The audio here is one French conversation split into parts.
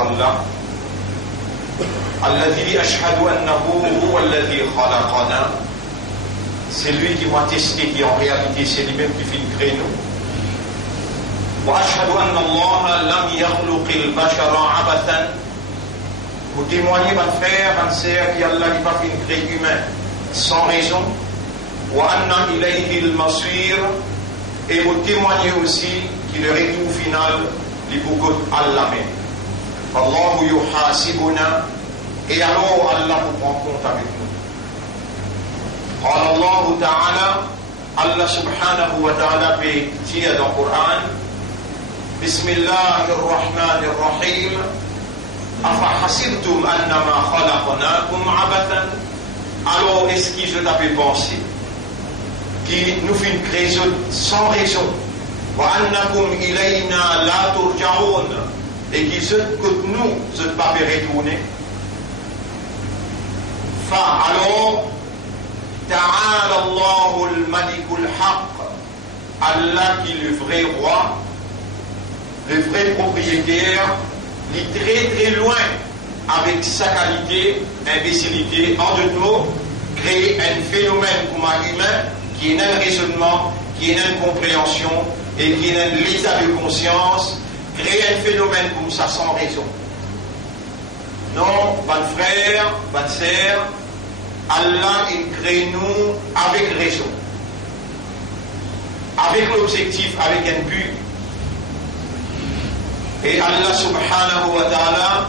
Allah. Alladhi ashhadu annahu huwa alladhi khalaqana. C'est lui qui m'a attesté qu'en réalité c'est lui-même qui fait créer nous. Wa ashhadu anna Allah lam yakhluqil bashara abathan. Vous témoignez, mon frère, mon sœur, qu'Allah n'a pas fait créer humain sans raison. Wa anna ilayhi al-masir. Et vous témoignez aussi qu'il le retour final du beaucoup Allah même. Allahu yuhasibuna. Et alors Allah vous prend compte avec nous. قال الله تعالى الله سبحانه وتعالى بيتي dans le Coran بسم الله الرحمن الرحيم أفحسبتم أنما خلقناكم عبثا. Alors est-ce que je t'avais pensé qui nous fait une création sans raison وأنكم إلينا لا ترجعون et qui se que nous ne pas retourner. Alors Ta'ala Allahul Malikul Haq, Allah qui est le vrai roi, le vrai propriétaire, il est très très loin avec sa qualité, imbécilité, en deux mots, créer un phénomène comme un humain qui est un raisonnement, qui est une compréhension et qui est un état de conscience, créer un phénomène comme ça sans raison. Non, bon frère, bonne sœur, Allah, il crée nous avec raison, avec l'objectif, avec un but. Et Allah subhanahu wa ta'ala,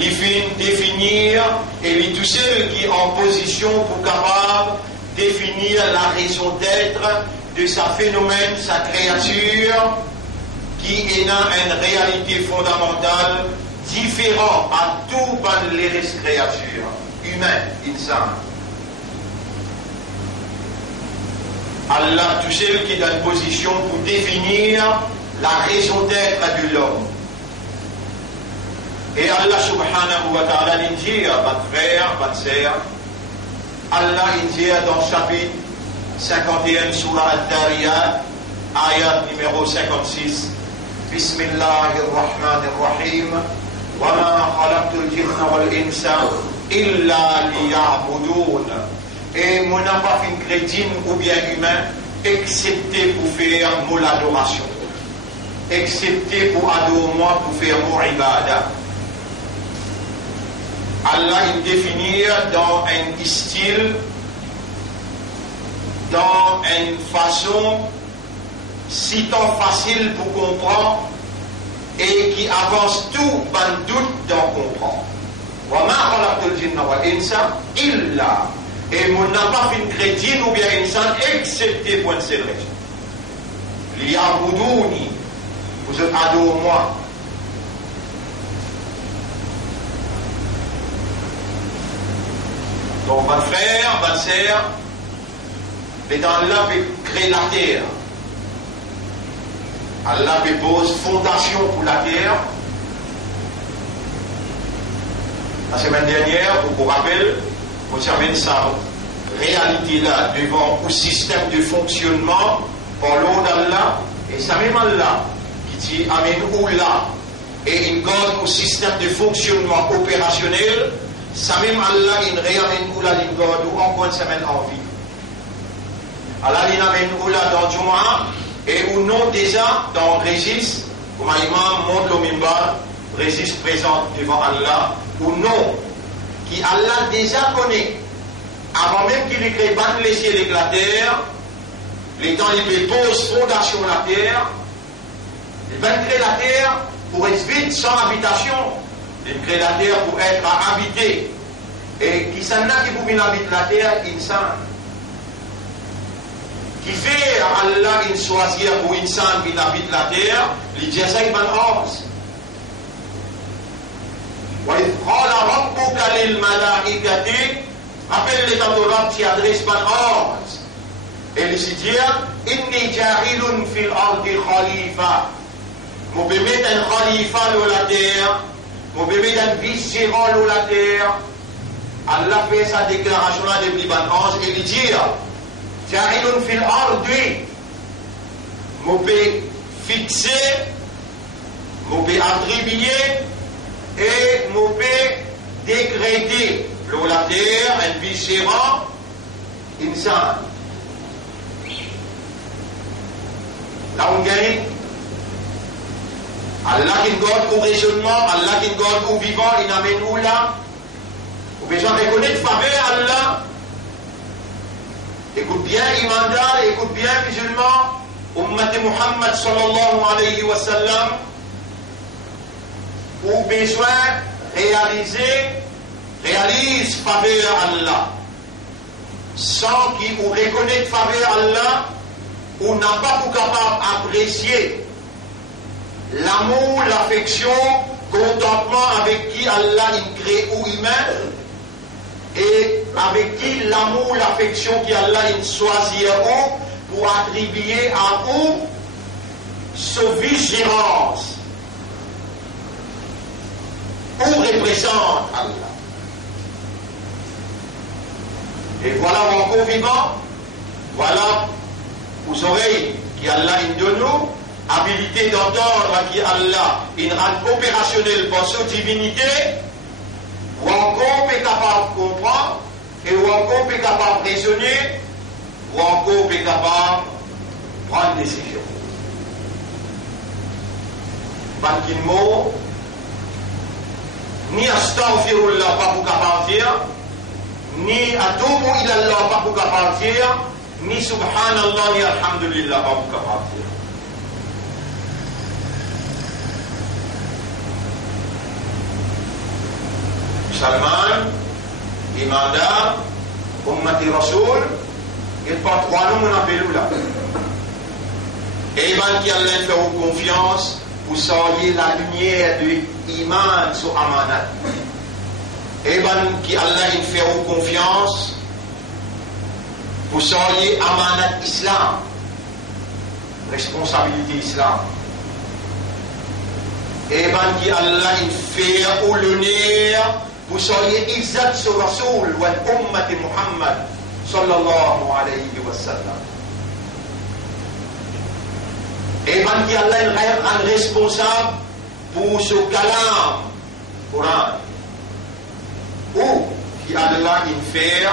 il fait définir, et lui tout seul qui est en position pour capable définir la raison d'être de sa phénomène, sa créature, qui est une réalité fondamentale, différente à tout les créatures. Humain, insan. Allah, tout seul qui est dans une position pour définir la raison d'être de l'homme. Et Allah subhanahu wa ta'ala dit à votre frère, votre sœur, Allah dit dans le chapitre 51 surah Al-Dariyat, ayat numéro 56, Bismillahirrahmanirrahim, wa ma khalaqtul jinna wal insa illa liya'budun. Et mon n'a pas fait une chrétienne ou bien humain, excepté pour faire mon adoration, excepté pour adorer moi, pour faire mon ibadah. Allah il définit dans un style, dans une façon si tant facile pour comprendre et qui avance tout par doute d'en comprendre. Et mon n'a pas fait une chrétienne ou bien une sainte excepté pour une seule raison. Liya'buduni, vous êtes adorez moi. Donc votre frère, votre sœur, et dans Allah crée la terre. Allah pose fondation pour la terre. La semaine dernière, vous vous rappelez, vous savez ça, réalité là, devant le système de fonctionnement, par l'eau d'Allah, et ça même Allah, qui dit Amen ou là, et il garde au système de fonctionnement opérationnel, ça même Allah, il réamène ou là, il garde ou encore une semaine en vie. Allah, il amène ou là dans Jumu'ah, et ou non déjà dans le registre, comme l'imam montre le mimbar, registre présent devant Allah, ou non, qui Allah déjà connaît, avant même qu'il ait créé les ciels et la terre, les temps il pose fondation de la terre, il va créer la terre pour être vide sans habitation, il crée la terre pour être habitée, et qui s'en a qui pour habiter la terre, insan. Qui fait Allah il choisir pour insan qui habite la terre, il dit ça il va en وإذ قال ربك للملائكة rappelle les temps de Rab qui adresse par ordre et il dit inni ja'ilun fil ardi khalifa mon bébé est un khalifa dans la terre mon bébé est un vice-gérant dans la terre. Allah fait sa déclaration là depuis ban 11 et il dit ja'ilun fil ardi mon bébé fixé mon bébé attribué et nous pouvons décréter la terre, un viscérant, insan. Là, on gagne. Allah qui nous garde au raisonnement, Allah qui nous garde au vivant, il amène où là? Vous besoin de reconnaître faveur Allah. Écoute bien, Imandar, écoute bien, musulman, Ummat Muhammad sallallahu alayhi wa sallam, ou besoin réalise faveur Allah. Sans qu'il ou reconnaître faveur Allah, ou n'a pas pour capable d'apprécier l'amour, l'affection, contentement avec qui Allah il crée ou humain, et avec qui l'amour, l'affection qui Allah il choisit pour attribuer à vous sa vigilance. Où représente Allah. Et voilà encore vivant, voilà aux oreilles qui Allah il donne nous, habilité d'entendre qui Allah il rend opérationnel pour sa divinité, ou encore est capable de comprendre, et ou encore est capable de raisonner, ou encore est capable de prendre des décisions. Pas de mot, ni astaghfirullah pas pour capable de dire, ni atubu ilallah pas pour capable de dire, ni subhanallah ni alhamdulillah pas pour capable de dire. Salman, Imanda, Ummati Rasoul, il pas trois noms, on appelle là. Et Iman qui Allah fait confiance, vous soyez la lumière de Iman sur Amanat. Et Iman qui Allah fait confiance, vous soyez Amanat Islam, responsabilité Islam. Et Iman qui Allah fait l'honneur, vous soyez Izzat sur Rasoul ou Ummat Muhammad sallallahu alayhi wa sallam. Et man qui Allah est responsable pour ce kalam Coran. Ou qui Allah fait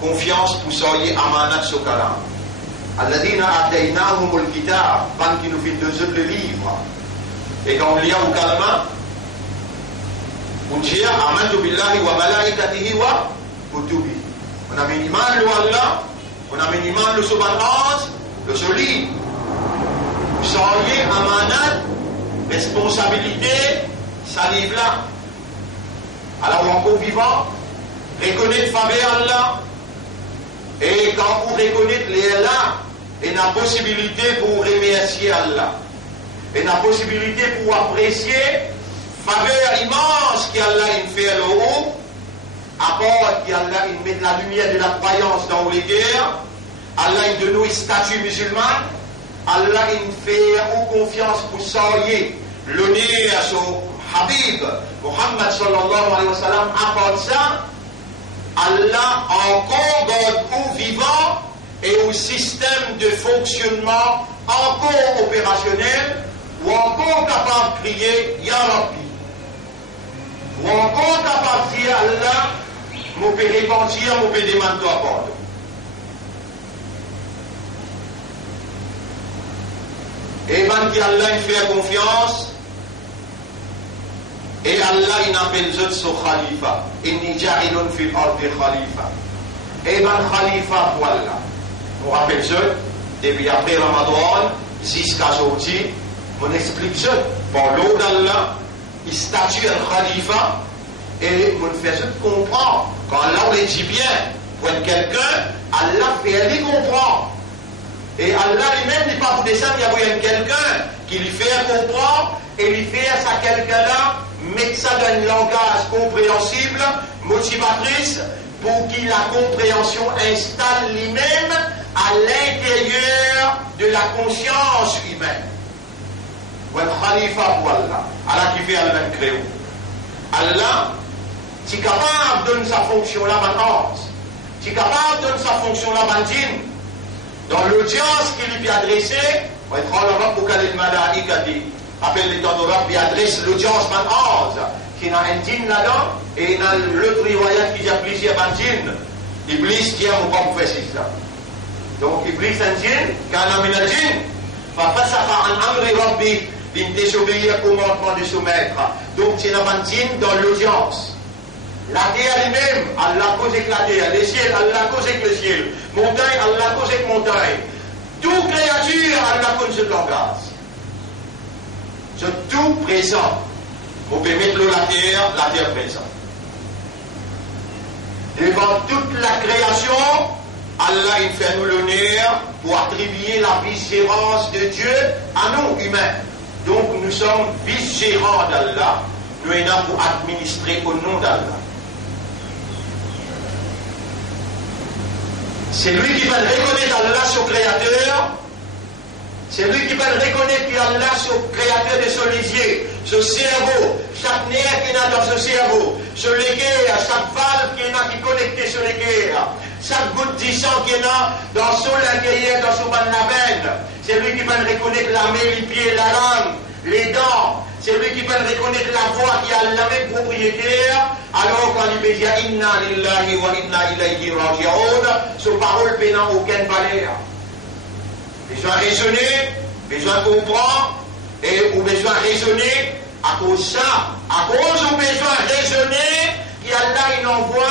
confiance pour soyez amanat ce kalam. Alladina ataynahumul kitab, man qui nous fait deux autres livres. Et quand on lit au kalama, on dit amantu billahi wa malaikatihi wa kutubi. On a mis iman le Allah, on a mis iman le subhanallah, le solide. Soyez amanat, responsabilité, ça livre là. Alors encore vivant, reconnaître faveur Allah. Et quand vous reconnaissez les Allah, il y a la possibilité pour remercier Allah. Et la possibilité pour apprécier faveur immense qu'Allah fait à l'eau, apport qu'Allah met la lumière de la croyance dans les guerres, Allah donne nous statut musulman, Allah fait confiance pour soigner l'honneur à son Habib, Muhammad sallallahu alayhi wa sallam, apporte ça, Allah encore garde ou vivant et au système de fonctionnement encore opérationnel, ou encore capable de crier Ya Rabbi, ou encore capable de dire Allah, mon peut repentir, mon peut demander à pardon. Et man qui Allah il fait confiance, et Allah il appelle les autres sur Khalifa. Inni ja'ilun fil ardi Khalifa. Et man Khalifa, voilà. On rappelle ça, depuis après Ramadan, jusqu'à sortir, on explique ça. Bon, l'eau d'Allah, il statue un Khalifa, et on fait ça comprendre. Quand Allah on dit bien, pour quelqu'un, Allah fait lui comprendre. Et Allah lui-même n'est pas pour descendre, il y a quelqu'un qui lui fait comprendre, et lui fait à ça quelqu'un-là, mettre ça dans un langage compréhensible, motivatrice, pour qu'il la compréhension installe lui-même à l'intérieur de la conscience humaine. Ou un khalifa pour Allah. Allah qui fait Allah créer. Allah, tu es capable de donner sa fonction là maintenant. Tu es capable de donner sa fonction là maintenant. Dans l'audience qui lui est adressée, on va être en Europe pour qu'elle ait le malaïka dit. Appelle les temps d'Europe, il adresse l'audience maintenant. qui a un djinn là-dedans, et dans l'autre riwayat qui a plusieurs djinn. Iblis qui a mon pas faire ça. Donc Iblis un djinn, kana min al-djinn, fa fasaqa an amri rabbi, il désobéir au commandement de son maître. Donc c'est un djinn dans l'audience. La terre elle-même, Allah cause avec la terre, les ciels, Allah cause avec le ciel, montagne, Allah cause avec montagne. Toute créature, Allah cause ce langage. C'est tout présent. Vous pouvez mettre la terre présente. Devant toute la création, Allah il fait nous l'honneur pour attribuer la vice-gérance de Dieu à nous, humains. Donc nous sommes vice-gérants d'Allah, nous sommes là pour administrer au nom d'Allah. C'est lui qui va reconnaître Allah, son créateur. C'est lui qui va reconnaître qu'Allah, son créateur de son lisier, ce cerveau, chaque nerf qui est dans ce cerveau, ce l'équerre, chaque valve qui est là qui est connectée sur l'équerre, chaque goutte de sang qui est là dans son intérieur, dans son bas de la veine. C'est lui qui va reconnaître la main, les pieds, la langue, les dents. C'est lui qui va reconnaître la voix qui a la même propriétaire. Alors quand il dit Inna lillahi wa inna ilayhi raji'un, son parole n'a aucune valeur. Besoin de raisonner, besoin de comprendre, et ou besoin de raisonner à cause ça, à cause où besoin de raisonner, Allah il envoie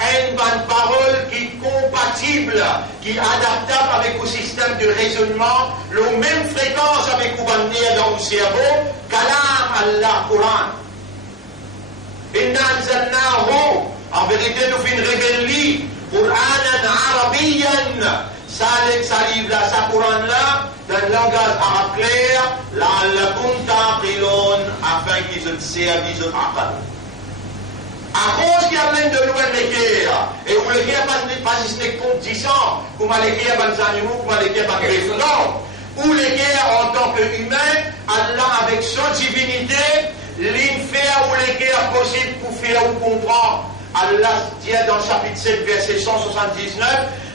une bonne parole qui est compatible, qui est adaptable avec le système de raisonnement, la même fréquence avec le bannière dans le cerveau, Kalam Allah Coran. Inna anzalnahu, en vérité nous faisons une rébellie, Qur'anan Arabiyan, ça livre là, ça Coran là, dans le langage arabe clair, la'allakum taqilun, afin qu'ils se servent, ils se aqal. À cause qu'il y a même de nouvelles guerres, et où les guerres pas juste des comptissants, comme les guerres par les animaux, comme les guerres par les non, où les guerres en tant qu'humains, Allah avec son divinité, l'infère ou les guerres possibles pour faire ou comprendre. Allah dit dans le chapitre 7, verset 179,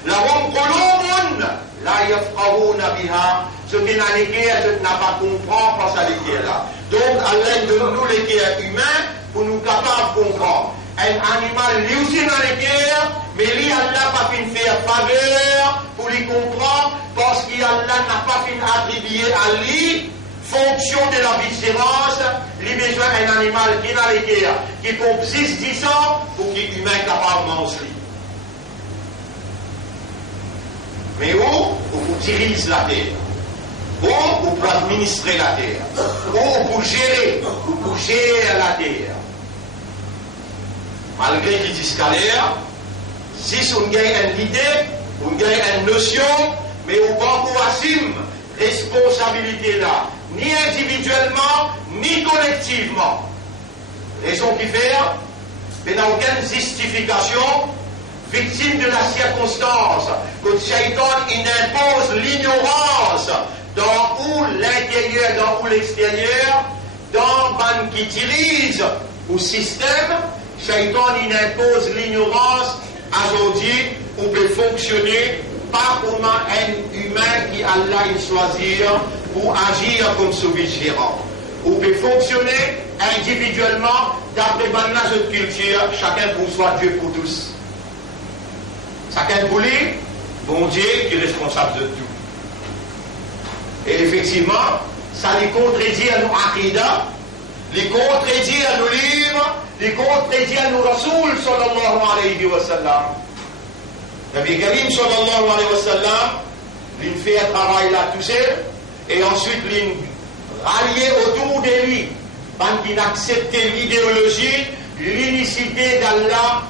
la hum qulubun la yafqahuna biha, ce qui n'a les guerres, ce qui n'a pas comprendre face à les guerres là. Donc Allah donne nous les guerres humains pour nous capables de comprendre. Un animal lui aussi dans les guerres, mais lui Allah n'a pas fait faire faveur pour lui comprendre parce qu'Allah n'a pas fait attribuer à lui fonction de la viscérance, il a besoin d'un animal qui est dans les guerres, qui pompe 6-10 ans pour qu'il soit humain capable de manger. Mais où on dirige la terre, où on peut administrer la terre, où on peut gérer la terre. Malgré qu'il dise qu'à l'air, si on gagne une idée, on gagne une notion, mais on va pas assumer responsabilité là, ni individuellement, ni collectivement. Raison qui fait, mais dans aucune justification, victime de la circonstance, que le Shaitan il impose l'ignorance dans ou l'intérieur, dans ou l'extérieur, dans ban qui dirige au système, Shaitan il impose l'ignorance aujourd'hui ou peut fonctionner pas comme un humain qui Allah il choisit pour agir comme ce vice-gérant. Ou peut fonctionner individuellement d'après notre culture, chacun pour soi, Dieu pour tous. Chacun pour lui, bon Dieu qui est responsable de tout. Et effectivement, ça lui contredit à nos aqidah, lui contredit à nos livres, lui contredit à nos Rasoul sallallahu alayhi wa sallam. Nabi Karim sallallahu alayhi wa sallam, il fait un travail là tout seul, et ensuite il rallié autour de lui, quand il acceptait l'idéologie, l'unicité d'Allah,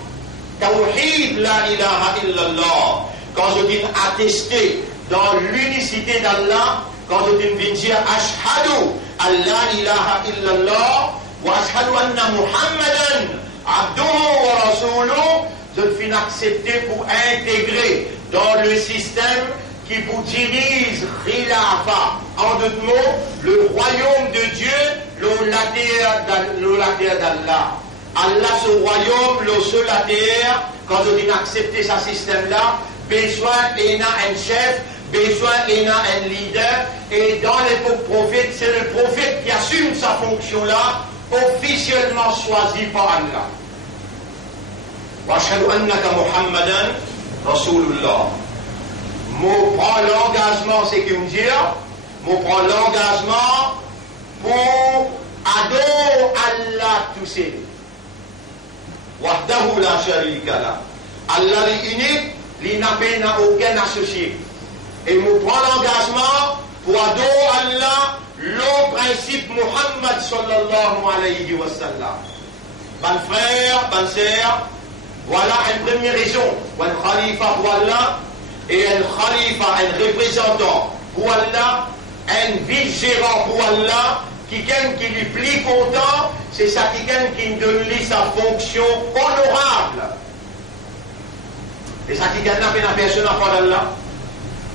Tawhid la ilaha illallah. Quand je dis attester dans l'unicité d'Allah, quand je dis dire ashhadu Allah ilaha illallah wa ashhadu anna Muhammadan abduhu wa rasuluhu, je finis accepter pour intégrer dans le système qui vous dirige Khilafa, en d'autres mots, le royaume de Dieu, le la terre d'Allah. Allah, ce royaume, le seul la terre, quand je dis accepter ce système-là, besoin d'un chef, besoin d'un leader, et dans l'époque prophète, c'est le prophète qui assume sa fonction-là, officiellement choisi par Allah. Wa ashhadu annaka Muhammadan Rasulullah. Je prends l'engagement, c'est qu'il me dit, je prends l'engagement pour adorer Allah tout seul. Wahdahu la sharika la. Allah est unique, il n'a aucun associé. Et je prends l'engagement pour adorer Allah, le principe Muhammad sallallahu alayhi wa sallam. Ban frère, ban sœur, voilà une première raison. Un khalifa pour Allah et un khalifa, un représentant pour Allah, un vice-gérant pour Allah, quelqu'un qui lui plie content, c'est ça quelqu'un qui donne lui sa fonction honorable. Et ça quelqu'un n'a pas personne à faire d'Allah.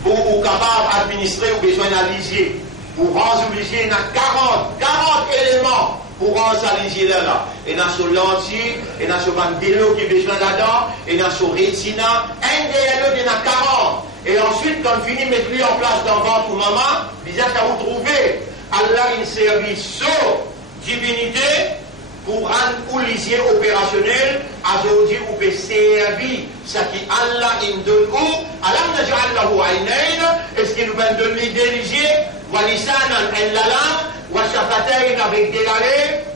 Pour capable d'administrer ou besoin d'aliser. Pour rendre l'isier, il y a 40 éléments pour rendre ça l'isier là. Et dans ce lentille, et dans ce bandélo qui a besoin là-dedans, et dans ce rétina, un derrière l'autre, il y en a 40. Et ensuite, quand on finit de mettre lui en place dans votre maman, bizarre qu'à vous trouver, Allah il servit sur divinité pour rendre ou l'isier opérationnel, à aujourd'hui ou peut servir ce qui Allah il donne où, Allah n'a jamais lahu aynayn, est-ce qu'il nous donne l'idée l'isier, wa lisanan en la langue, wa shafatayn avec des galets.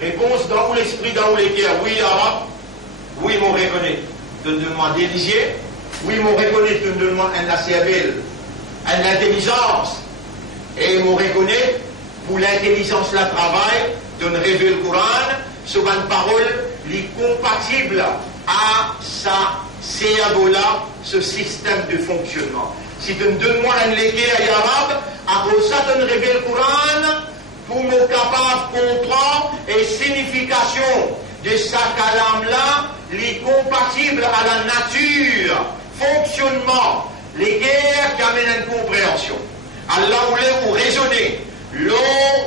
Réponse dans où l'esprit, dans où les cœurs. Oui, arabe. Oui, mon reconnaît. Tu me demandes l'isier. Oui, mon reconnaît. Tu me demandes un cervelle, une intelligence. Et mon reconnaît, pour l'intelligence, la travail, de révéler le Coran, sur une parole, est compatible à sa cerveau-là, ce système de fonctionnement. Si tu me donnes-moi un légué à arabe, à cause ça, tu me révèles le Coran, pour me capable de comprendre et signification de sa calame-là, est compatible à la nature, fonctionnement, les guerres qui amènent une compréhension. Allah voulait vous raisonner. Le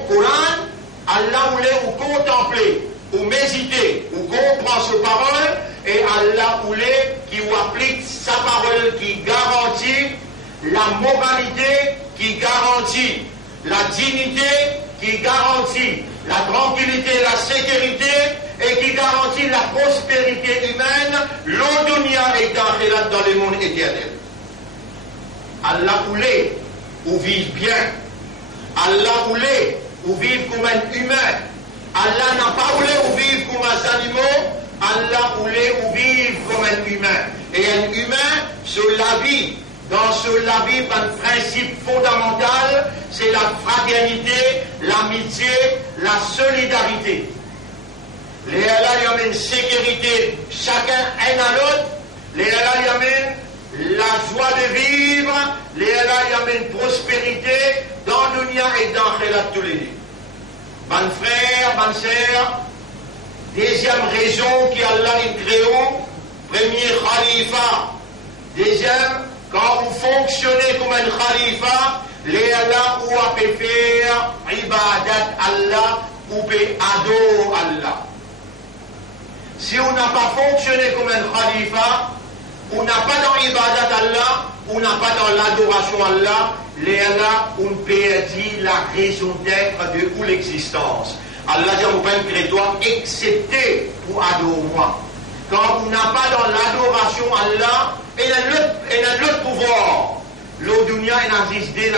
Coran, Allah voulait vous contempler, vous méditer, vous comprendre sa parole, et Allah voulait qu'il vous applique sa parole qui garantit la moralité, qui garantit la dignité, qui garantit la tranquillité, la sécurité, et qui garantit la prospérité humaine, l'audunia et dans le monde éternel. Allah voulait ou vivre bien. Allah voulait ou vivre comme un humain. Allah n'a pas voulu ou vivre comme un animal. Allah voulait ou vivre comme un humain. Et un humain se la vie. Dans ce la vie, un principe fondamental, c'est la fraternité, l'amitié, la solidarité. Les Allah y amènent sécurité, chacun un à l'autre. Les Allah y amènent la joie de vivre, les Allah y amènent prospérité dans le dunya et dans Khélat tous les jours. Ban frère, ban sœur, deuxième raison qu'Allah est créé, premier khalifa. Deuxième, quand vous fonctionnez comme un khalifa, les Allah ou à faire ibadat Allah ou peut adorer Allah. Si on n'a pas fonctionné comme un khalifa, on n'a pas dans l'ibadat Allah, on n'a pas dans l'adoration Allah, les Allah, on perdit la raison d'être de ou l'existence. Allah dit, on va créer toi, excepté pour adorer moi. Quand on n'a pas dans l'adoration Allah, il y a un autre pouvoir. Le dunya n'existe dès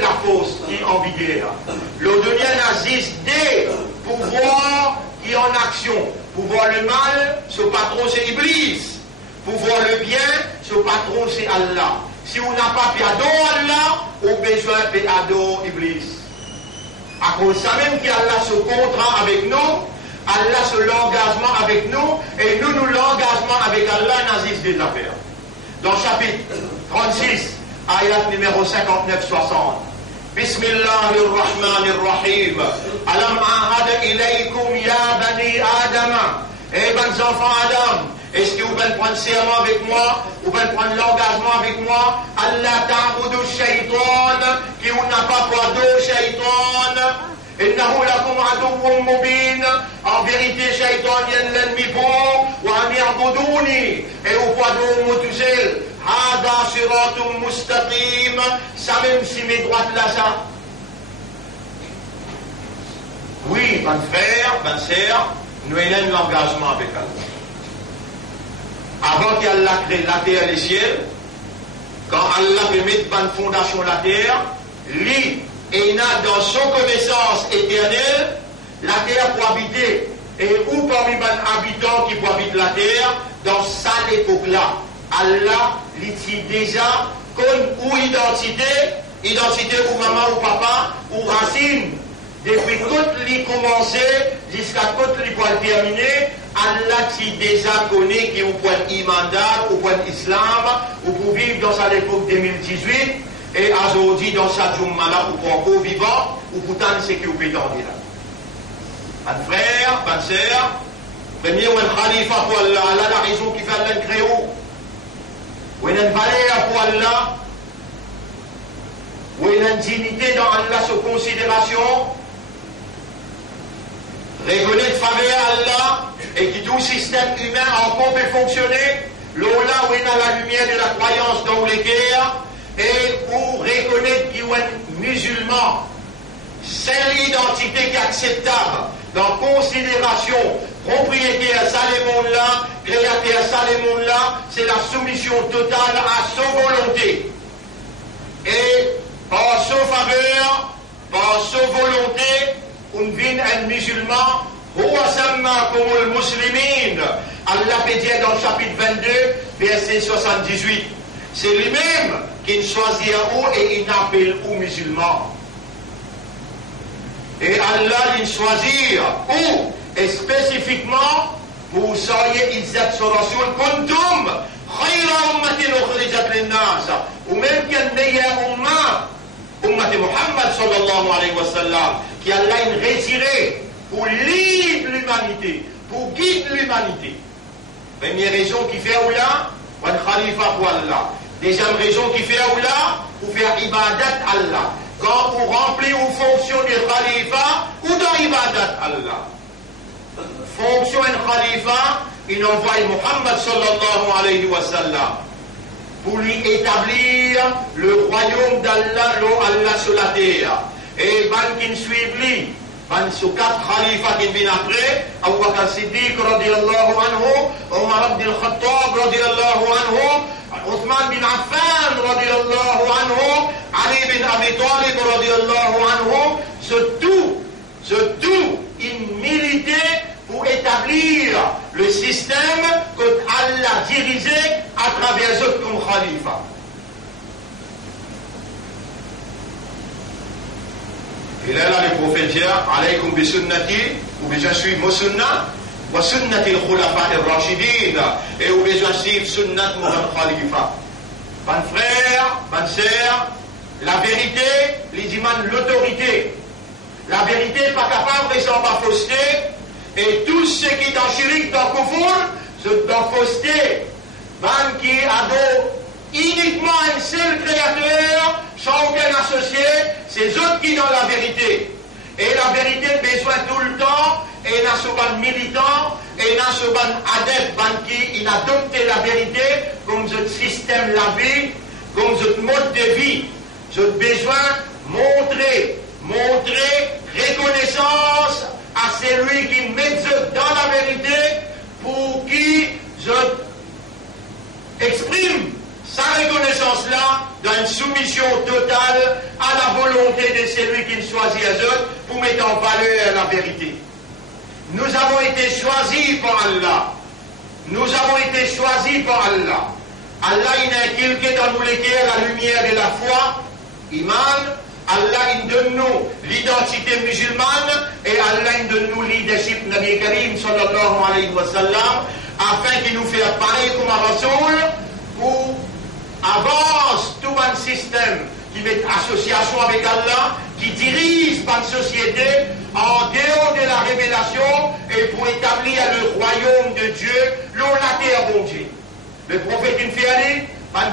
la fausse qui est en vigueur. Le dunya n'existe des pouvoirs qui sont en action. Pouvoir le mal, ce patron c'est Iblis. Pouvoir le bien, ce patron c'est Allah. Si on n'a pas fait adorer Allah, on a besoin de adorer Iblis. À cause de ça même qu'Allah se contrat avec nous, Allah se l'engagement avec nous, et nous l'engagement avec Allah n'existe des affaires. Dans le chapitre 36, ayat numéro 59-60. Bismillahirrahmanirrahim. Alam ahad ilaykum ya bani Adam. Eh ben enfants Adam, est-ce que vous pouvez prendre serment avec moi? Vous pouvez prendre l'engagement avec moi? Allah ta'budu shaytan, qui vous n'a pas pour adorer shaytan. Innahu lakum aduwwun mubin. En vérité, shaytan est l'ennemi bon. Wa an ya'buduni. Et vous pouvez adorer moi tout seul. Hada siratum mustaqim. Ça même si mes droites là, ça. Oui, mon frère, ma sœur, nous avons l'engagement avec Allah. Avant qu'Allah crée la terre et les ciels, quand Allah peut mettre une fondation de la terre, lui, et dans son connaissance éternelle, la terre pour habiter. Et où parmi les habitants qui pour habiter la terre, dans cette époque-là, Allah dit déjà comme ou identité ou maman ou papa ou racine. Depuis quand il commencé jusqu'à quand il peut terminer, Allah qui déjà connaît qui vous pouvez imandat ou pouvez islam ou pour vivre dans cette époque 2018 et aujourd'hui dans cette journée-là ou pour encore vivant ou pourtant c'est que vous pouvez dire là. Un frère, une sœur, premier ou un khalifa pour Allah, Allah la raison qui fait Allah créer ou une valeur pour Allah ou une dignité dans Allah sous considération. Reconnaître faveur à Allah et que tout système humain encore peut fonctionner, là où il y a la lumière de la croyance dans les guerres, et pour reconnaître qu'il y a un musulman, c'est l'identité qui est acceptable, dans considération, propriétaire Salémon-là, créateur Salémon-là, c'est la soumission totale à sa volonté. Et par sa faveur, par sa volonté, on vient un musulman, comme le muslimin. Allah peut dire dans le chapitre 22, verset 78. C'est lui-même qui choisit où et il appelle aux musulmans. Et Allah il choisit où et spécifiquement pour soyez izzat sur Rasul kuntum khayra ummatin ukhrijat lin-nas ou même quel meilleur umma ummat Muhammad sallallahu alayhi wa sallam qui Allah a retiré pour livre l'humanité, pour guider l'humanité. Première raison qui fait là, un khalifa pour Allah. Deuxième raison qui fait là, pour faire ibadat Allah. Quand vous remplissez une fonction de khalifa ou dans ibadat Allah. Fonction de khalifa, il envoie Muhammad sallallahu alayhi wa sallam pour lui établir le royaume d'Allah, Allah sur la terre. Et ban qui suivent lui, ban sous quatre khalifas qui viennent après, Abu Bakr Siddiq radiyallahu anhu, Omar ibn al-Khattab radiyallahu anhu, Uthman bin Affan radiyallahu anhu, Ali bin Abi Talib radiyallahu anhu, surtout ils militaient pour établir le système que Allah dirigeait à travers eux comme khalifa. Et là, le prophète dit, alaykum bi sunnati, ou bien suivre mon sunnah, wa sunnati al-khulafa al-rashidin, ou bien suivre sunnat mon khalifa. Mon frère, ma sœur, la vérité, les demande l'autorité. La vérité n'est pas capable de s'en fausseté, et tout ce qui est en chirik, dans Koufour, c'est dans fausseté. Man qui adore uniquement un seul créateur, sans aucun associé, c'est eux qui ont la vérité. Et la vérité besoin tout le temps, et n'a souvent militant, et n'a souvent adepte, qui adopte la vérité comme ce système la vie, comme ce mode de vie. Je besoin montrer reconnaissance à celui qui met dans la vérité pour qui je exprime sa reconnaissance-là dans une soumission totale à la volonté de celui qui choisit les autres pour mettre en valeur la vérité. Nous avons été choisis par Allah. Nous avons été choisis par Allah. Allah il a inculqué dans nous les cœurs la lumière de la foi, iman. Allah il donne nous l'identité musulmane et Allah il donne nous le leadership Nabi Karim sallallahu alayhi wa sallam afin qu'il nous fasse pareil comme un Rasoul pour avance tout un système qui met association avec Allah, qui dirige par une société en dehors de la révélation et pour établir le royaume de Dieu, l'on la terre bon Dieu. Le prophète il fait aller,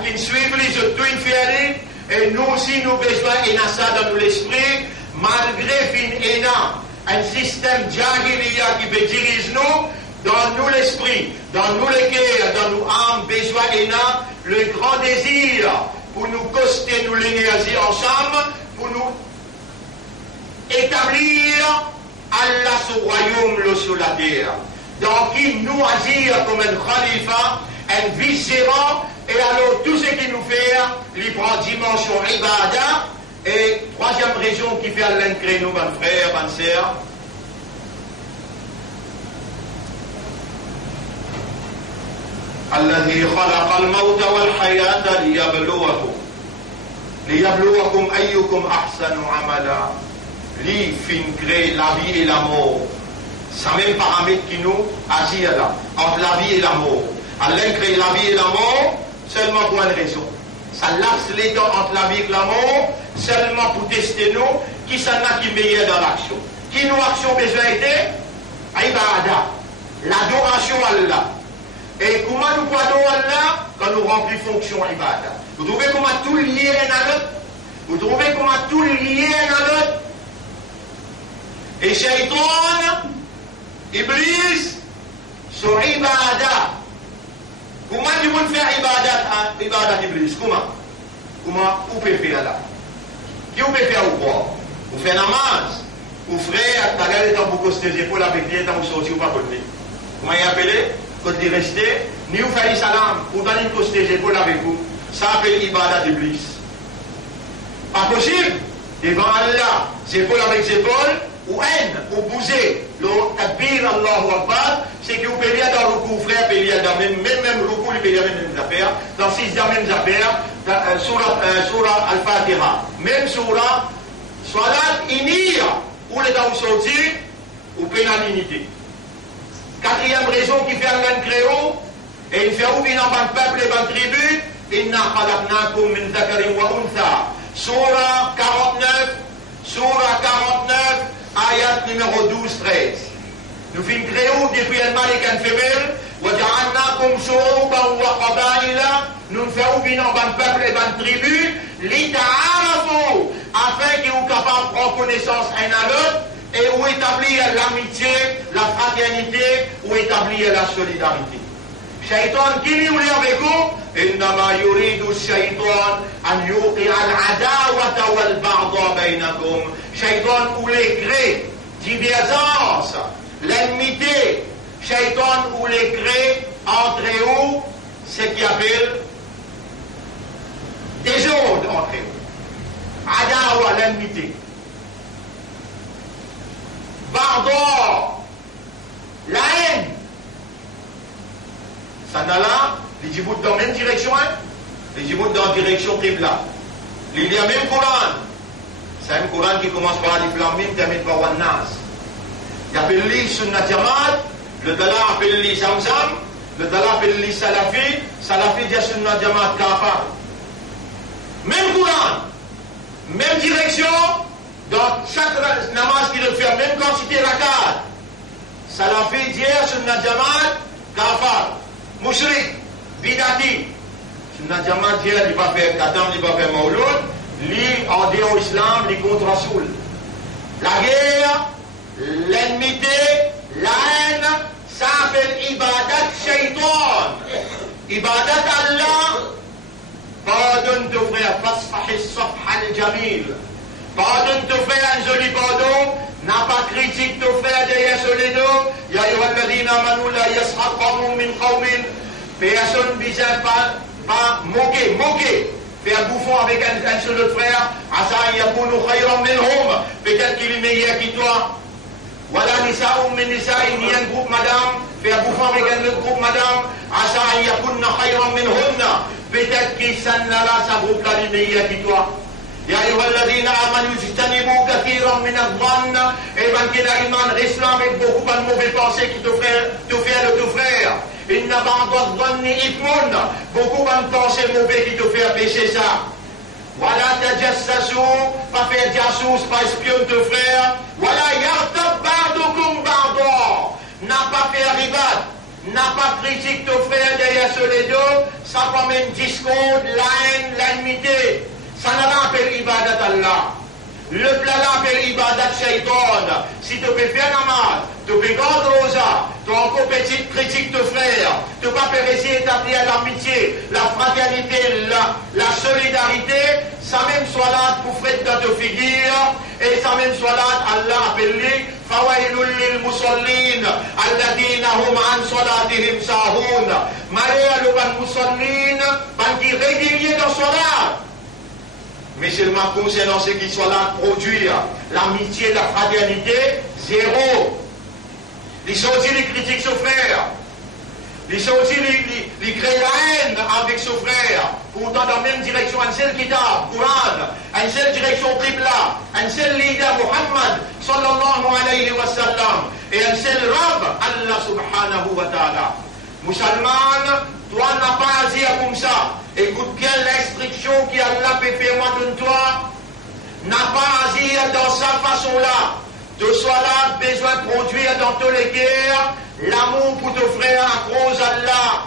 qui suivent les autres, il fait aller, et nous aussi nous besoin de ça dans l'esprit, malgré un système jahiliya qui peut diriger nous, dans nous l'esprit, dans nous les cœurs, dans nous âmes, besoin de le grand désir pour nous coster nous l'énergie ensemble, pour nous établir Allah son royaume le sur la terre. Donc il nous agir comme un khalifa, un vice-gérant, et alors tout ce qu'il nous fait, il prend dimension ibada. Et troisième raison qui fait l'incréer nous, mon frère, mon sœur, الذي خلق الموت والحياة ليبلوكم أيكم أحسن عملا. Lui fin crée la vie et la mort. C'est le même paramètre qui nous agit là, entre la vie et la mort. Allah crée la vie et la mort seulement pour une raison. Ça laisse les dents entre la vie et la mort seulement pour tester nous qui s'en a qui meilleur dans l'action. Qui nous action besoin d'être ibada, l'adoration à Allah. Et comment nous pouvons adorer Allah quand nous remplissons fonction ibada. Vous trouvez comment tout lié à l'autre? Vous trouvez comment tout lié à l'autre? Et Shaitan, Iblis, sont ibada. Comment tu peux faire ibadat Iblis? Comment vous pouvez faire là? Qui vous pouvez faire ou quoi? Vous faites namaz. Vous frère, t'as regardé dans beaucoup de épaules avec lui, vous sorti ou pas côté. Comment il appelé? Quand il resté, ni vous faites salam, vous donnez une coste des épaules avec vous. Ça appelle ibadat Iblis. Pas possible. Devant Allah, épaules avec épaules, ou haine, ou bouger. Le takbir Allahu Akbar, c'est que vous payez dans le coup, frère, payez dans même le coup, il paye les mêmes affaires, dans 6 mêmes affaires, surah Al-Fatiha, même surah, Salat Inir, où les dents sortir, ou pénalité. Quatrième raison qui fait un créo, et il fait oublier dans le peuple et dans la tribu, Inna khalaqnakum min dhakarin wa untha. Surah 49, Surah 49, ayat numéro 12-13. Nous finissons créo depuis un mâle et une femelle, وَجَعَلْنَاكُمْ شُعُوبًا وَقَبَائِلًا. Nous faisons oublier dans le peuple et dans la tribu, لِتَعَارَفُوا, afin qu'ils soient capables de prendre connaissance un à l'autre, et où établir l'amitié, la fraternité, où établir la solidarité. Shaitan, qui nous lit avec vous? إنما يريد الشيطان أن يوقع العداوة والبغضاء بينكم. Shaitan voulait créer divergence, l'enmité. Shaitan voulait créer entre eux ce qu'il appelle désordre entre eux. Adawa, l'enmité. Baghdad, la haine. Ça n'a là, les djibouts dans la même direction, hein? Les djibouts dans la direction Qibla. Il y a même Coran. C'est un Coran qui commence par Alif Lam Mim, termine par Wan Nas. Il appelle lui Sunnat Jamaat, le Dala appelle lui Zamzam, le Dala appelle lui Salafi, Salafi dit Sunnat Jamaat Kafar. Même Coran, même direction, dans chaque namaz qu'il fait, même quantité rakat. Salafi dit Sunnat Jamaat Kafar. Mushrik, bidati. Sunnat Jamaat dit il va faire Qatam, il va faire Mawlud, lui en dehors au islam, lui contre Rasoul. La guerre, l'enmité, la haine, ça s'appelle ibadat shaitan. Ibadat Allah. Pardonne ton frère, fasfah as-safha al-jamil. Pardonne ton frère, un joli pardon. N'a pas critique ton frère derrière sur les dos. Ya ayyuhalladhina amanu la yaskhar qawmun min qawmin. Personne ne vise pas moquer. Faire bouffon avec un seul autre frère. Asa yakunu khayran minhum. Peut-être qu'il est meilleur que toi. Wala nisa'um min nisa'in, ni un groupe madame. Faire bouffon avec un autre groupe madame. Asa yakunna khayran minhunna. Peut-être qu'il s'en a là, sa groupe là, il est meilleur que toi. يا أيها الذين آمنوا اجتنبوا كثيرا من الظن. Et ben qu'il a iman l'islam avec beaucoup de mauvais pensées qui te fait le tout frère. إن بعض الظن إثم. Beaucoup de pensées mauvais qui te fait pécher ça. ولا تجسسوا. Pas faire jassous, pas espionner ton frère. ولا يغتب بعضكم بعضا. N'a pas fait ribat. N'a pas critique ton frère derrière sur les dos. Ça promène discours, la haine, l'enmité. Ça n'a pas appelé ibadat Allah. Le plat là appelle ibadat shaitan. Si tu peux faire namaz, tu peux garder rosa, tu as encore petite critique de frère, tu vas faire essayer d'établir l'amitié, la fraternité, la solidarité, ça même soit là pour faire dans ta figure, et ça même soit là, Allah appelle Fawailul lil musallin, alladina hum an salatihim sahun. Malheur le musallin, qui régulier dans salat. Mais seulement concernant ceux qui sont là produire l'amitié, la fraternité, zéro. Ils sont aussi les critiques sur frère. Ils sont aussi les créent la haine avec son frère. Pourtant dans la même direction, un seul kitab, Coran, une seule direction Qibla, un seul leader Muhammad sallallahu alayhi wa sallam et un seul Rab, Allah subhanahu wa ta'ala. Musulman, toi n'as pas à dire comme ça. Écoute bien l'instruction qu'Allah peut faire de toi. N'a pas à dire dans sa façon-là. De soi là, besoin de produire dans tous les guerres l'amour pour ton frère à cause d'Allah.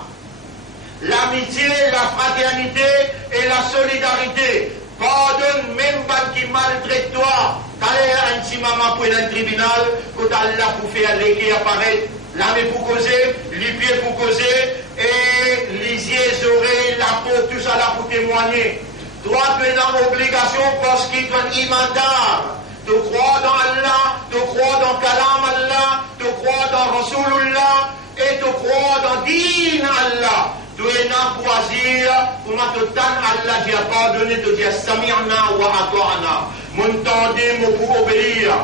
L'amitié, la fraternité et la solidarité. Pardonne même pas qui maltraite toi. T'as un petit maman pour un tribunal, que Allah pour faire les guerres apparaître. L'âme pour causer, les pieds pour causer, et les yeux, oreilles, la peau, tout ça là pour témoigner. Toi, tu es dans l'obligation parce qu'il est un imandar. Tu crois dans Allah, tu crois dans Kalam Allah, tu crois dans Rasulullah, et tu crois dans Din Allah. Tu es là pour agir, pour m'attendre Allah, j'ai pardonné, de dire Samirna wa Ata'ana. Mon tendé, mon pour obéir.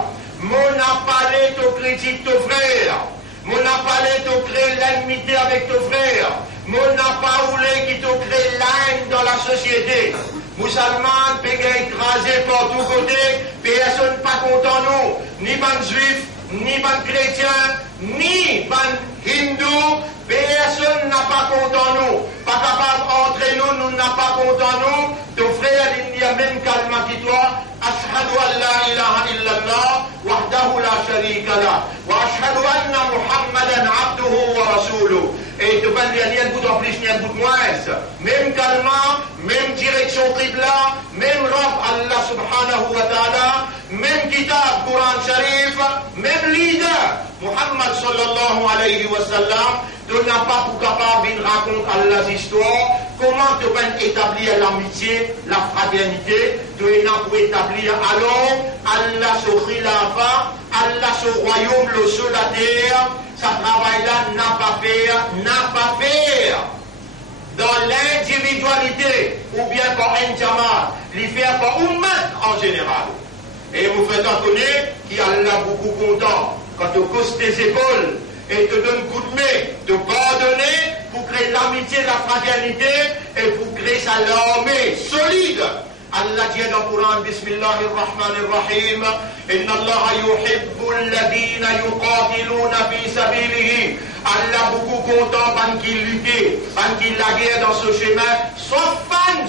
Mon appelé, te critique ton frère. Mon appelé te crée l'amitié avec ton frère. Mon appelé qui te crée la haine dans la société. Musulmans, pégués écrasés par tous côtés, personne pas content nous, ni ban juif, ni ban chrétien, ni ban hindou, personne n'a pas content nous. Pas capable d'entrer nous, nous n'a pas content nous. Ton frère, il y a même calme qui toi. أشهد أن لا إله إلا الله وحده لا شريك له وأشهد أن محمدا عبده ورسوله. Et tu vas dire, il y a un bout en plus, il y a un bout de moins. Même calmant, même direction Qibla, même Rabb Allah subhanahu wa ta'ala, même kitab Coran Sharif, même leader Muhammad sallallahu alayhi wa sallam. Tu n'as pas pour capable de raconter Allah's histoire. Comment tu vas établir l'amitié, la fraternité? Tu es là pour établir alors Allah sur Khilafa, Allah sur royaume, le sur la terre. Ça travail-là n'a pas fait. Dans l'individualité, ou bien par un jamaat, les faire par ummat en général. Et vous faites en connaître qu'Allah beaucoup content quand tu causes tes épaules et te donne coup de main, te pardonner pour créer l'amitié, la fraternité et pour créer sa armée solide. Allah dit dans le Coran, Bismillahirrahmanirrahim, Inna Allah yuhibbu alladhina yuqatiluna fi sabilihi. Allah beaucoup content quand il lutte, quand il la guerre dans ce chemin, sauf fan.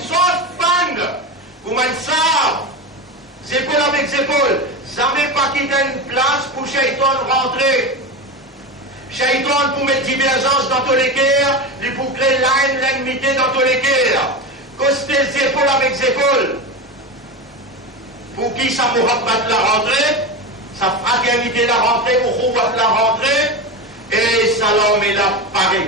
Comment ça? Épaule avec épaule. Jamais pas quitter une place pour Shaitan rentrer. Shaitan pour mettre divergence dans tous les guerres, et pour créer la haine, l'ennemité dans tous les guerres. Coster épaule avec épaule. Pour qui sa mohabbat la rentrée, sa fraternité la rentrée, ukhuwat la rentrée, et salam est là pareil.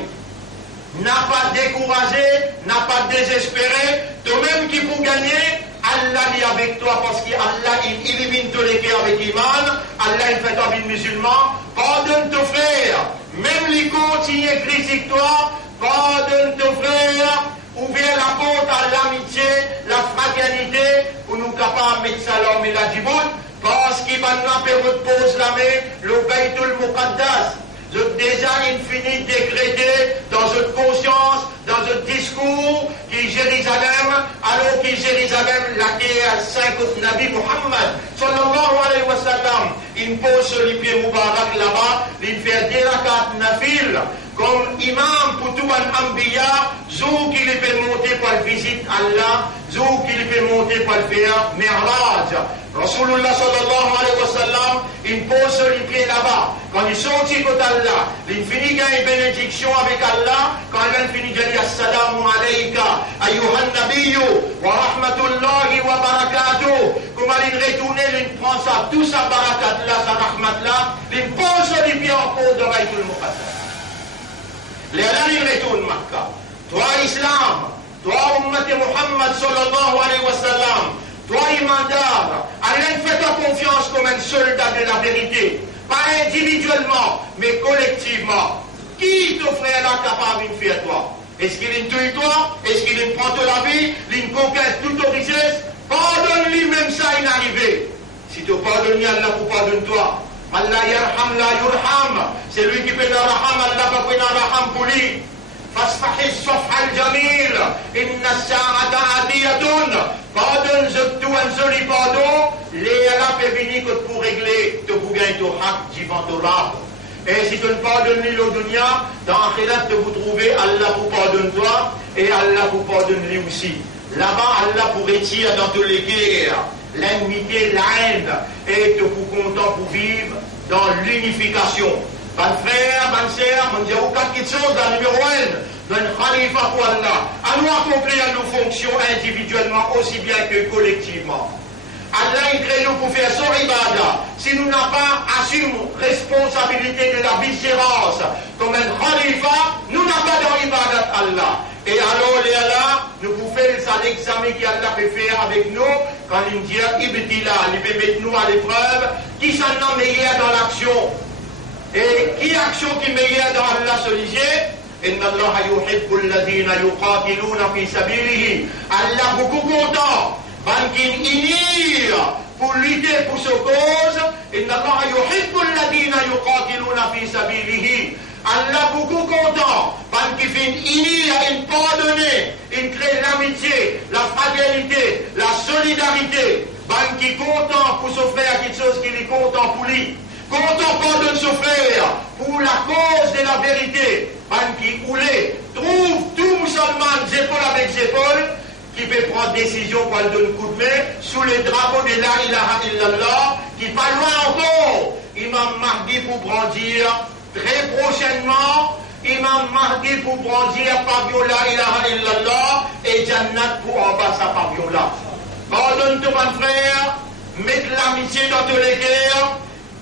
N'a pas découragé, n'a pas désespéré, toi-même qui pour gagner, Allah est avec toi parce qu'Allah il élimine tous les guerres avec Iman, Allah il fait ta vie musulman, pardonne ton frère, même les continuer critique toi, pardonne ton frère, ouvrir la porte à l'amitié, la fraternité, pour nous capables de mettre salam et la djibout, parce qu'il va nous période pose la main, le Baytul Muqaddas. Je déjà infini décrété dans une conscience, dans un discours qui Jérusalem, alors que Jérusalem, la terre sainte Nabi Muhammad, sallallahu alayhi wa sallam, il pose sur les pieds Moubarak là-bas, il fait des rakats nafil, comme imam pour tout un ambiya, zou qu'il peut monter pour le visite Allah, zou qu'il peut monter pour le faire Mi'raj. Rasulullah sallallahu alayhi wa sallam, il pose sur les pieds là-bas. Quand il sortit côté Allah, il finit une bénédiction avec Allah. Quand il finit de dire Assalamu alayka, ayyuhan nabiyyu, wa rahmatullahi wa barakatuh. Comme il retourne, il prend ça, tout sa barakat là, sa rahmat là, il pose sur les pieds en pause de Baytul Muqaddas. Les là, il retourne Makkah. Toi, Islam, toi, Ummat Muhammad sallallahu alayhi wa sallam, toi, imandar, Allah fait-toi confiance comme un soldat de la vérité. Pas individuellement, mais collectivement. Qui t'offrait là capable de faire toi? Est-ce qu'il est tue toi? Est-ce qu'il est prend la vie? Il conquête toute richesse? Pardonne-lui même ça, il est arrivé. Si tu pardonnes, Allah vous pardonne toi. Allah yarham la yurham. C'est lui qui fait la raham, Allah va faire la raham pour lui. فاصفح الصفح الجميل إن الساعة آتية. Pardonne tout un joli pardon. Les Allah peut venir que pour régler, te pour gagner ton haq, divant ton rab. Et si tu ne pardonnes ni le dunya, dans Akhirat, te vous trouvez, Allah vous pardonne toi, et Allah vous pardonne lui aussi. Là-bas, Allah vous retire dans toutes les guerres, l'ennemité, la haine, et te vous content pour vivre dans l'unification. Ban frère, ban sœur, mon Dieu, quatre choses dans le numéro 1, dans le khalifa pour Allah. À nous accomplir nos fonctions individuellement aussi bien que collectivement. Allah il crée nous pour faire son ibadah. Si nous n'avons pas assumé responsabilité de la vigilance comme un khalifa, nous n'avons pas dans l'ibadah Allah. Et alors, les Allah, nous pouvons faire l'examen qu'Allah peut faire avec nous quand il dit Ibtila, il peut mettre nous à l'épreuve, qui s'en a meilleur dans l'action. Et qui action qui meilleure dans Allah se disait Inna Allah yuhibbul ladina yuqatiluna fi sabilihi. Allah beaucoup content. Bankin inir pour lutter pour sa cause. Inna Allah yuhibbul ladina yuqatiluna fi sabilihi. Allah beaucoup content. Bankin fin inir, il pardonner, il crée l'amitié, la fraternité, la solidarité. Bankin content pour son frère quelque chose qu'il est content pour lui. Content pardonne son frère pour la cause de la vérité. Ban qui oulé trouve tout musulman épaule avec épaule qui peut prendre décision pour lui donner un coup de main sous le drapeau de la ilaha illallah qui pas loin encore. Imam Mahdi pour brandir très prochainement. Imam Mahdi pour brandir pavillon la ilaha illallah et Jannat pour en bas sa pavillon là. Pardonne tout mon frère, mettre l'amitié dans toutes les guerres.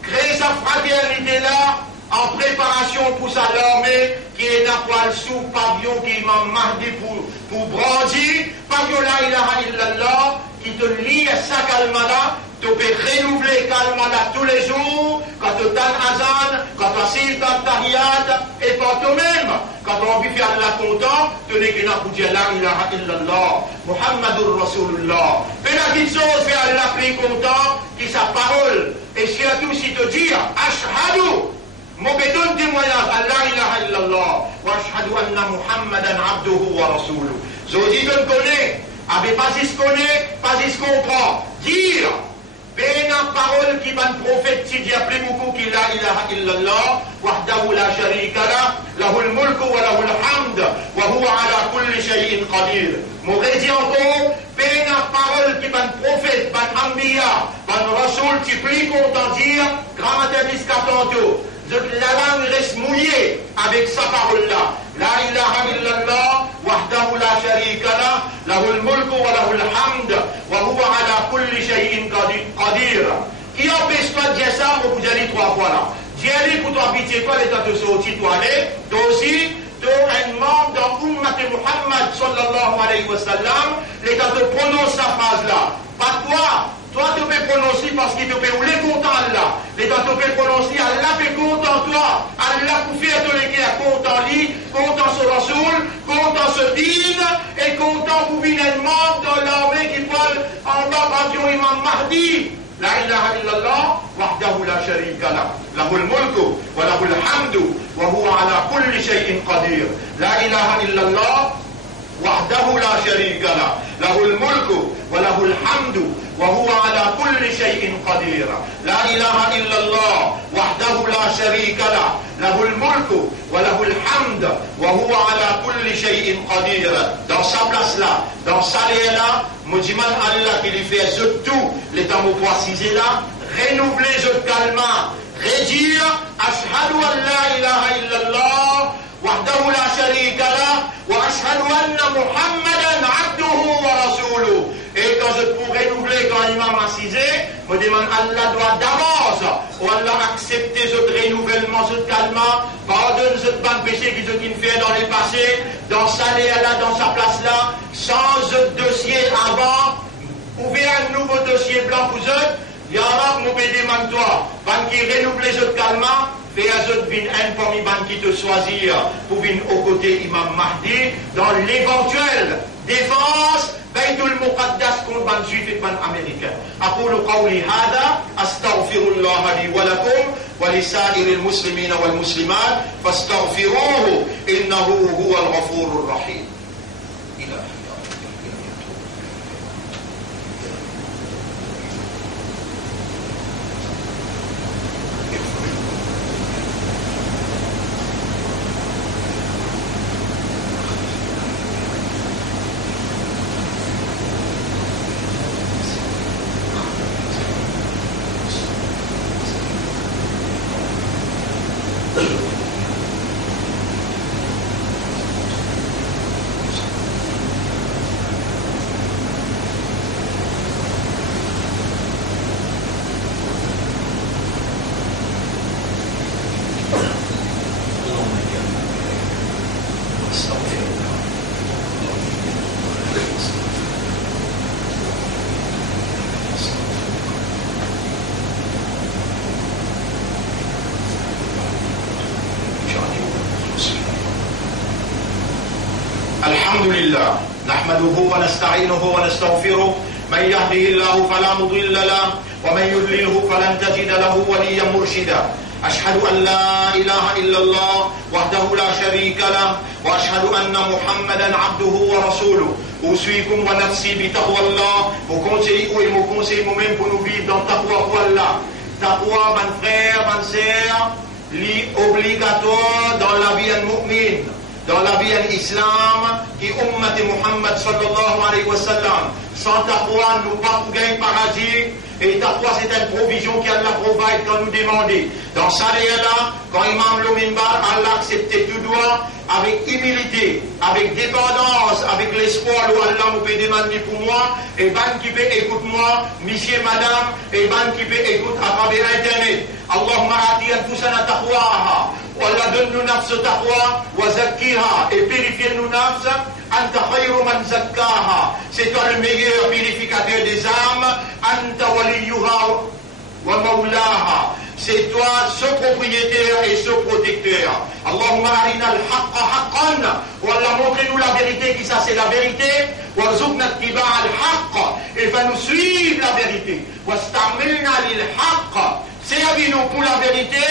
Créer sa fraternité là en préparation pour sa armée qui est à poil sous pavillon qui m'a marqué pour brandir pavillon la ilaha illallah qui te lie à sa calmada. Tu peux renouveler calmada tous les jours quand tu donnes azan, quand tu assises dans ta tahiyat et pas toi-même. Quand on vit faire la content, tu n'es qu'un pour dire la ilaha illallah, Muhammadur Rasulullah. Mais la petite chose fait Allah plus content qui sa parole. Et surtout si tu dis Ashhadu, mon béton témoignage à la ilaha illallah, wa ashhadu anna Muhammadan abduhu wa rasuluh. Je dis que je connais, avec pas si je connais, pas si je comprends. Dire. بين parole qui van prophète qui dit plus beaucoup qu'il la ilaha illallah wahdahu la sharika la lahul mulku wa lahul hamd wa huwa ala kulli shay'in qadir. Mon redit encore بين parole qui van prophète van anbiya van rasoul qui plus content dire grammaire discatanto. La langue reste mouillée avec sa parole-là. La ilaha illallah, wahdahu la sharika la, lahul mulku wa lahul hamd, wa huwa ala kulli shay'in qadir. Qui empêche toi de dire ça, vous vous allez 3 fois là. Dis-lui pour toi pitié, toi, l'état de sortie, toi, allez, toi aussi, tu es un membre dans Ummat Muhammad sallallahu alayhi wa sallam, l'état de prononce sa phrase-là. Pas toi. Toi, tu peux prononcer parce qu'il te peut rouler content Allah. Les gens te peut prononcer Allah fait content toi. Allah pour faire tous les qui est content lui, content sur Rasoul, content sur Dîne et content pour venir dans l'armée qui parle en bas par Imam Mahdi. La ilaha illallah, wahdahu la sharika la. Lahul mulku wa lahul hamdu wa huwa ala kulli shay'in qadir. La ilaha illallah. وحده لا شريك له له الملك وله الحمد وهو على كل شيء قدير لا إله إلا الله وحده لا شريك له له الملك وله الحمد وهو على كل شيء قدير. Dans sa place là, dans sa lieu là, Moujiman Allah qui lui fait tout, les temps au préciser là, renouveler ce calme, redire Ashhadu an la ilaha illallah wahdahu la sharika lah wa ashhadu anna Muhammadan abduhu wa rasuluh. Et quand je pourrais renouveler, quand l'imam a cisé, me demande Allah doit d'avance, ou Allah accepter ce renouvellement, ce calme, pardonne ce ban péché qui se fait dans les passés, dans sa là, dans sa place là, sans ce dossier avant, ouvrir un nouveau dossier blanc pour eux, ya Allah, nous demande toi, ban qui renouveler ce calme, fais à eux vin un parmi ban qui te choisir pour venir aux côtés Imam Mahdi, dans l'éventuelle défense بيت المقدس كون بان جيت بان امريكا. اقول قولي هذا استغفر الله لي ولكم ولسائر المسلمين والمسلمات فاستغفروه انه هو الغفور الرحيم. الحمد لله نحمده ونستعينه ونستغفره من يهده الله فلا مضل له ومن يضلله فلن تجد له وليا مرشدا. أشهد أن لا إله إلا الله وحده لا شريك له وأشهد أن محمدا عبده ورسوله. أوصيكم ونفسي بتقوى الله. Mon conseil et mon conseil moi-même pour nous vivre dans taqwa pour Allah. Taqwa, mon frère, mon sœur, obligatoire dans la vie d'un mu'min, dans la vie d'un islam qui ummat Muhammad sallallahu alayhi wa sallam. Sans taqwa, nous pas pour gagner paradis. Et taqwa, c'est une provision qu'Allah provide quand nous demandons. Dans ça, là, quand Imam le minbar, Allah acceptait tout droit, avec humilité, avec dépendance, avec l'espoir, où Allah me peut demander pour moi, et ban qui peut écoute-moi, monsieur, madame, et ban qui peut écoute à travers Internet. Allahumma ati anfusana taqwaha. Allah donne-nous nafs taqwa, wa zakkiha, et purifie-nous nafs. Anta khayru man zakkaha. C'est toi le meilleur purificateur des âmes. Anta waliyuha wa mawlaha. C'est toi ce propriétaire et ce protecteur. Allahumma arina al-haqqa haqqan. Wa Allah montre-nous la vérité qui ça c'est la vérité. Warzuqna ittiba'a al-haqq. Et va nous suivre la vérité. Wastamilna lil-haqq. Servis-nous pour la vérité.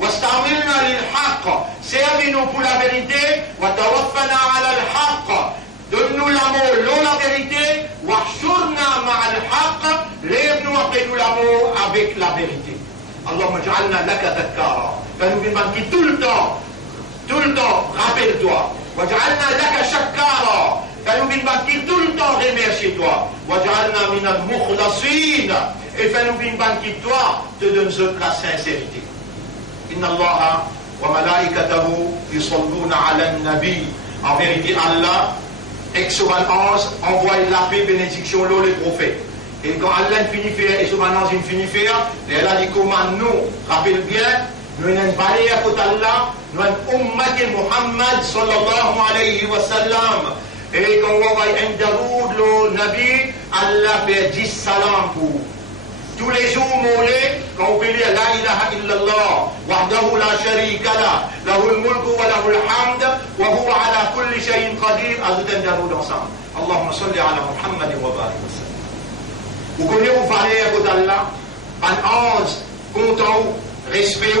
واستعملنا للحق. Servis-nous pour la vérité. وتوفنا على الحق. Donne-nous l'amour, l'eau la vérité. واحشرنا مع الحق. Lève-nous après nous l'amour avec la vérité. اللهم اجعلنا لك ذكارا. فنو بنبكي tout le temps, rappelle-toi. واجعلنا لك شكارا. فنو بنبكي tout le temps, remercie-toi. واجعلنا من المخلصين. Et fais-nous bنبكي toi, te donne la sincérité. Inna Allah wa malaikatahu yusalluna ala nabi. En vérité, Allah, ex-souverainance, envoie la paix, bénédiction, l'eau, les prophètes. Et quand Allah finit faire, ex-souverainance, il finit faire, et Allah dit comment nous, rappelle bien, nous n'avons pas à côté d'Allah, nous avons ummat Muhammad sallallahu alayhi wa sallam. Et quand on voit un daroud, le nabi, Allah fait 10 salam pour vous. Tous les jours, moulé, quand on peut lire La ilaha illallah, wahdahu la sharika la, lahu al-mulku wa lahu al-hamd, wa huwa ala kulli shay'in qadir, ajoutez un daroud ensemble. Allahumma salli ala Muhammad wa barik wa sallam. Vous connaissez, vous parlez à côté d'Allah, un ange, content, respect,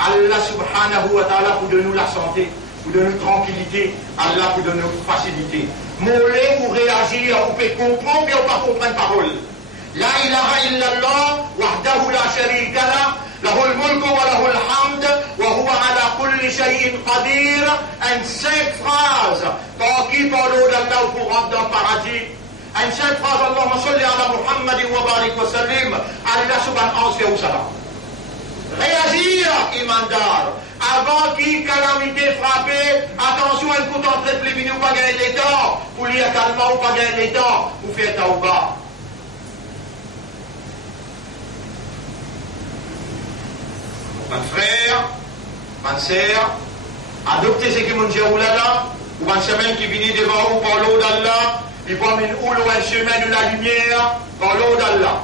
Allah subhanahu wa ta'ala pour donner nous la santé, pour donner nous tranquillité, Allah pour donner nous facilité. Moulé, vous réagir, vous pouvez comprendre, mais vous ne pas comprendre parole. لا إله إلا الله وحده لا شريك له له الملك وله الحمد وهو على كل شيء قدير. And cette phrase, qui parle d'Allah pour rentrer dans le paradis. And cette phrase, Allahumma salli ala Muhammad wa barik wa sallim, Allah subhanahu wa ta'ala. Réagir, imandar. Avant qu'il calamité frappée, attention, un coup d'entrée de l'évinu, pas gagner les temps. Pour lire calmement ou pas gagner les temps. Vous faites tauba. Mon frère, ma sœur, adoptez ce qui m'ont dit ou là, ou un chemin qui vient devant vous par l'eau d'Allah, il prend une houle ou un chemin de la lumière par l'eau d'Allah.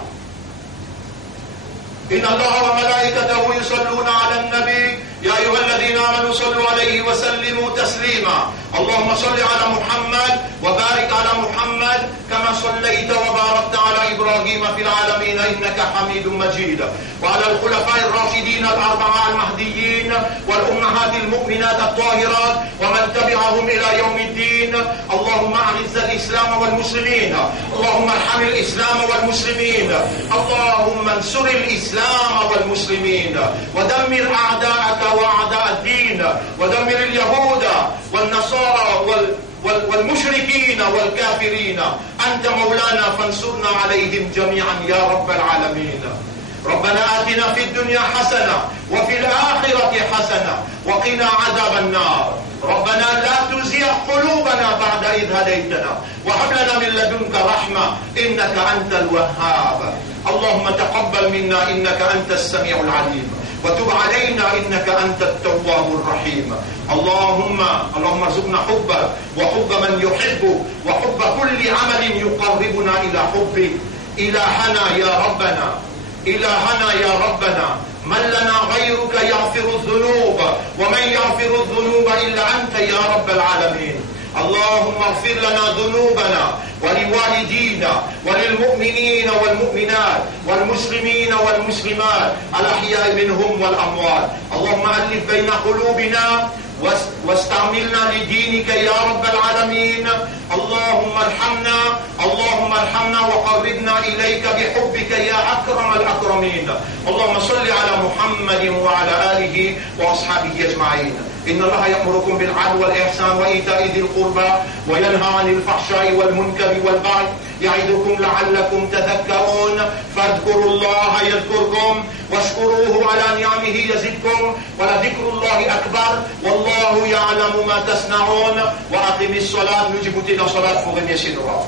إن الله وملائكته يصلون على النبي يا أيها الذين آمنوا صلوا عليه وسلموا تسليما اللهم صل على محمد وبارك على محمد كما صليت وباركت على إبراهيم في العالمين إنك حميد مجيد وعلى الخلفاء الراشدين الأربعة المهديين والأمهات المؤمنات الطاهرات ومن تبعهم إلى يوم الدين اللهم أعز الإسلام والمسلمين اللهم ارحم الإسلام والمسلمين اللهم انصر الإسلام والمسلمين ودمر أعداءك وأعداء الدين ودمر اليهود والنصارى والمشركين والكافرين أنت مولانا فانصرنا عليهم جميعا يا رب العالمين. ربنا آتنا في الدنيا حسنة وفي الآخرة حسنة وقنا عذاب النار. ربنا لا تزغ قلوبنا بعد إذ هديتنا وهب لنا من لدنك رحمة إنك أنت الوهاب. اللهم تقبل منا إنك أنت السميع العليم وتب علينا إنك أنت التواب الرحيم. اللهم ارزقنا حبك وحب من يحبك وحب كل عمل يقربنا إلى حبك. إلهنا يا ربنا من لنا غيرك يغفر الذنوب ومن يغفر الذنوب إلا أنت يا رب العالمين. اللهم اغفر لنا ذنوبنا ولوالدينا وللمؤمنين والمؤمنات والمسلمين والمسلمات الأحياء منهم والأموات. اللهم ألف بين قلوبنا واستعملنا لدينك يا رب العالمين. اللهم ارحمنا وقربنا إليك بحبك يا أكرم الأكرمين. اللهم صل على محمد وعلى آله وأصحابه أجمعين. إن الله يأمركم بالعدل والإحسان وإيتاء ذي القربى وينهى عن الفحشاء والمنكر والبغي يعظكم لعلكم تذكرون. فاذكروا الله يذكركم واشكروه على نعمه يزدكم ولذكر الله أكبر والله يعلم ما تصنعون. وأقم الصلاة. Nous débutons la salat pour remercier nos rois.